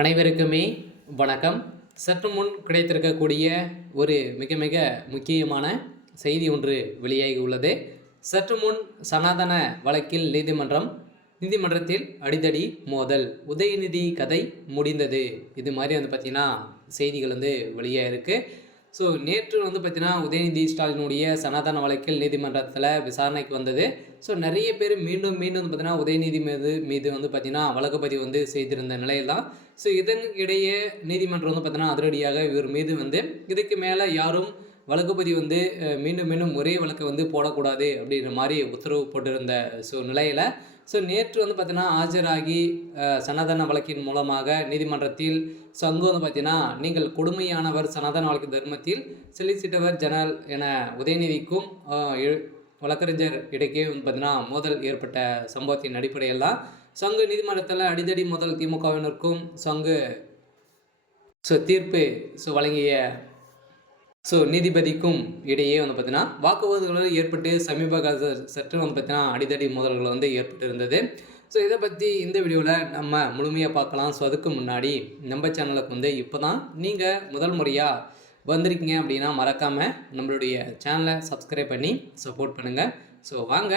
அனைவருக்குமே வணக்கம். சற்று முன் கிடைத்திருக்கக்கூடிய ஒரு மிக மிக முக்கியமான செய்தி ஒன்று வெளியாகி உள்ளது. சற்று முன் சனாதன வழக்கில் நீதிமன்றத்தில் அடிதடி மோதல், உதயநிதி கதை முடிந்தது. இது மாதிரி பார்த்திங்கன்னா செய்திகள் வெளியாக இருக்குது. ஸோ நேற்று பார்த்திங்கன்னா உதயநிதி ஸ்டாலினுடைய சனாதன வழக்கில் நீதிமன்றத்தில் விசாரணைக்கு வந்தது. ஸோ நிறைய பேர் மீண்டும் பார்த்திங்கன்னா உதயநிதி மீது பார்த்திங்கன்னா வழக்கு பதிவு செய்திருந்த நிலையில் தான். ஸோ இதன் இடையே நீதிமன்றம் பார்த்திங்கன்னா அதிரடியாக இவர் மீது இதுக்கு மேலே யாரும் வழக்கு பதிவு மீண்டும் ஒரே வழக்கை போடக்கூடாது அப்படின்ற மாதிரி உத்தரவு போட்டிருந்த நிலையில் நேற்று பார்த்திங்கன்னா ஆஜராகி சனாதன வழக்கின் மூலமாக நீதிமன்றத்தில் சங்கு பார்த்திங்கன்னா நீங்கள் கொடுமையானவர், சனாதன வழக்கு தர்மத்தில் சொலிசிட்டர் ஜெனரல் என உதயநிதிக்கும் வழக்கறிஞர் இடையே பார்த்திங்கன்னா மோதல் ஏற்பட்ட சம்பவத்தின் அடிப்படையில் தான் சங்கு நீதிமன்றத்தில் அடிதடி மோதல் திமுகவினருக்கும் சங்கு தீர்ப்பு வழங்கிய நீதிபதிக்கும் இடையே பார்த்திங்கன்னா வாக்குவாதங்கள் ஏற்பட்டு சமீப கால சற்று பார்த்திங்கன்னா அடிதடி மோதல்கள் ஏற்பட்டு இருந்தது. இதை பற்றி இந்த வீடியோவில் நம்ம முழுமையாக பார்க்கலாம். அதுக்கு முன்னாடி நம்ம சேனலுக்கு இப்போ தான் நீங்கள் முதல் முறையாக வந்திருக்கீங்க அப்படின்னா மறக்காமல் நம்மளுடைய சேனலை சப்ஸ்கிரைப் பண்ணி சப்போர்ட் பண்ணுங்கள். வாங்க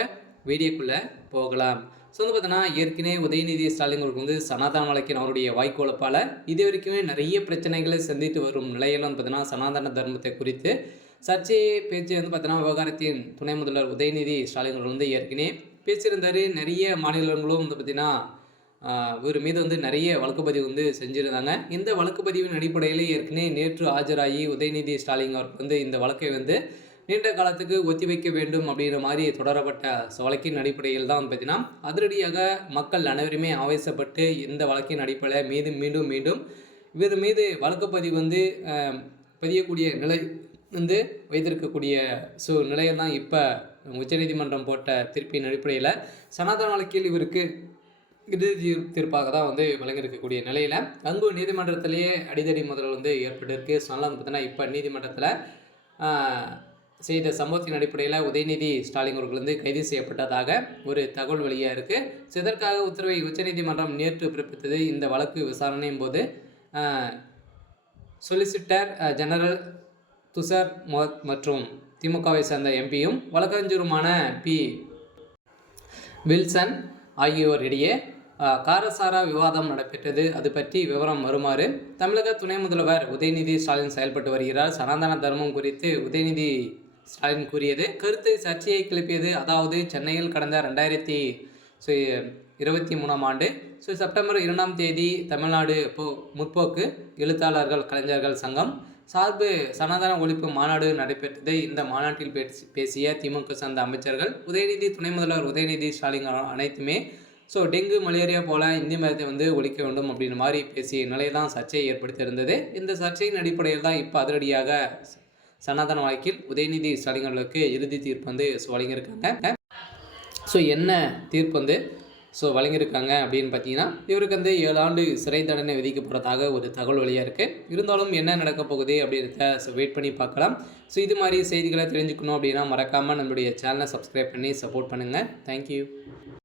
வீடியோக்குள்ளே போகலாம். பார்த்தீங்கன்னா ஏற்கனவே உதயநிதி ஸ்டாலின் அவருக்கு சனாதன வழக்கின் அவருடைய வாய்க்கோலப்பால் இது வரைக்குமே நிறைய பிரச்சனைகளை சந்தித்து வரும் நிலையில் பார்த்தீங்கன்னா சனாதன தர்மத்தை குறித்து சர்ச்சையை பேச்சு பார்த்தீங்கன்னா விவகாரத்தின் துணை முதல்வர் உதயநிதி ஸ்டாலின் அவர்கள் ஏற்கனவே பேசியிருந்தார். நிறைய மாநிலங்களும் பார்த்திங்கன்னா இவர் மீது நிறைய வழக்கு பதிவு செஞ்சுருந்தாங்க. இந்த வழக்கு பதிவின் அடிப்படையில் ஏற்கனவே நேற்று ஆஜராகி உதயநிதி ஸ்டாலின் அவருக்கு இந்த வழக்கை நீண்ட காலத்துக்கு ஒத்திவைக்க வேண்டும் அப்படிங்கிற மாதிரி தொடரப்பட்ட வழக்கின் அடிப்படையில் தான் பார்த்திங்கன்னா அதிரடியாக மக்கள் அனைவருமே ஆவேசப்பட்டு இந்த வழக்கின் அடிப்படையில் மீண்டும் இவர் மீது வழக்கு பதிவு பதியக்கூடிய நிலை வைத்திருக்கக்கூடிய நிலையில் தான் இப்போ உச்சநீதிமன்றம் போட்ட தீர்ப்பின் அடிப்படையில் சனாதன வழக்கில் இவருக்கு இறுதி தீர்ப்பாக தான் வழங்கியிருக்கக்கூடிய நிலையில் அங்கு நீதிமன்றத்திலேயே அடிதடி முதல் ஏற்பட்டிருக்கு. அதனால் பார்த்திங்கன்னா இப்போ நீதிமன்றத்தில் செய்த சம்பவத்தின் அடிப்படையில் உதயநிதி ஸ்டாலின் அவர்கள் கைது செய்யப்பட்டதாக ஒரு தகவல் வெளியாக இருக்குது. இதற்காக உத்தரவை உச்சநீதிமன்றம் நேற்று பிறப்பித்தது. இந்த வழக்கு விசாரணையின் போது சொலிசிட்டர் ஜெனரல் துஷார் மோத் மற்றும் திமுகவை சேர்ந்த எம்பியும் வழக்கறிஞருமான பி வில்சன் ஆகியோரிடையே காரசார விவாதம் நடைபெற்றது. அது பற்றி விவரம் வருமாறு தமிழக துணை முதல்வர் உதயநிதி ஸ்டாலின் செயல்பட்டு வருகிறார். சனாதன தர்மம் குறித்து உதயநிதி ஸ்டாலின் கூறியது கருத்து சர்ச்சையை கிளப்பியது. அதாவது சென்னையில் கடந்த 2023ஆம் ஆண்டு செப்டம்பர் 2ஆம் தேதி தமிழ்நாடு முற்போக்கு எழுத்தாளர்கள் கலைஞர்கள் சங்கம் சார்பு சனாதன ஒழிப்பு மாநாடு நடைபெற்றது. இந்த மாநாட்டில் பேசிய திமுக சார்ந்த அமைச்சர்கள் உதயநிதி துணை முதல்வர் உதயநிதி ஸ்டாலின் அனைத்துமே டெங்கு மலேரியா போல இந்தி மதத்தை ஒழிக்க வேண்டும் அப்படின்ற மாதிரி பேசிய நிலை தான் சர்ச்சையை ஏற்படுத்தியிருந்தது. இந்த சர்ச்சையின் அடிப்படையில் தான் இப்போ அதிரடியாக சனாதன வழக்கில் உதயநிதி ஸ்டாலின் அவர்களுக்கு இறுதி தீர்ப்பு வழங்கியிருக்காங்க. என்ன தீர்ப்பு வழங்கியிருக்காங்க அப்படின்னு பார்த்தீங்கன்னா இவருக்கு 7 ஆண்டு சிறை தண்டனை விதிக்கப்படுறதாக ஒரு தகவல் வழியாக இருக்குது. இருந்தாலும் என்ன நடக்க போகுது அப்படின்றத வெயிட் பண்ணி பார்க்கலாம். இது மாதிரி செய்திகளை தெரிஞ்சுக்கணும் அப்படின்னா மறக்காமல் நம்மளுடைய சேனலை சப்ஸ்கிரைப் பண்ணி சப்போர்ட் பண்ணுங்கள். தேங்க்யூ.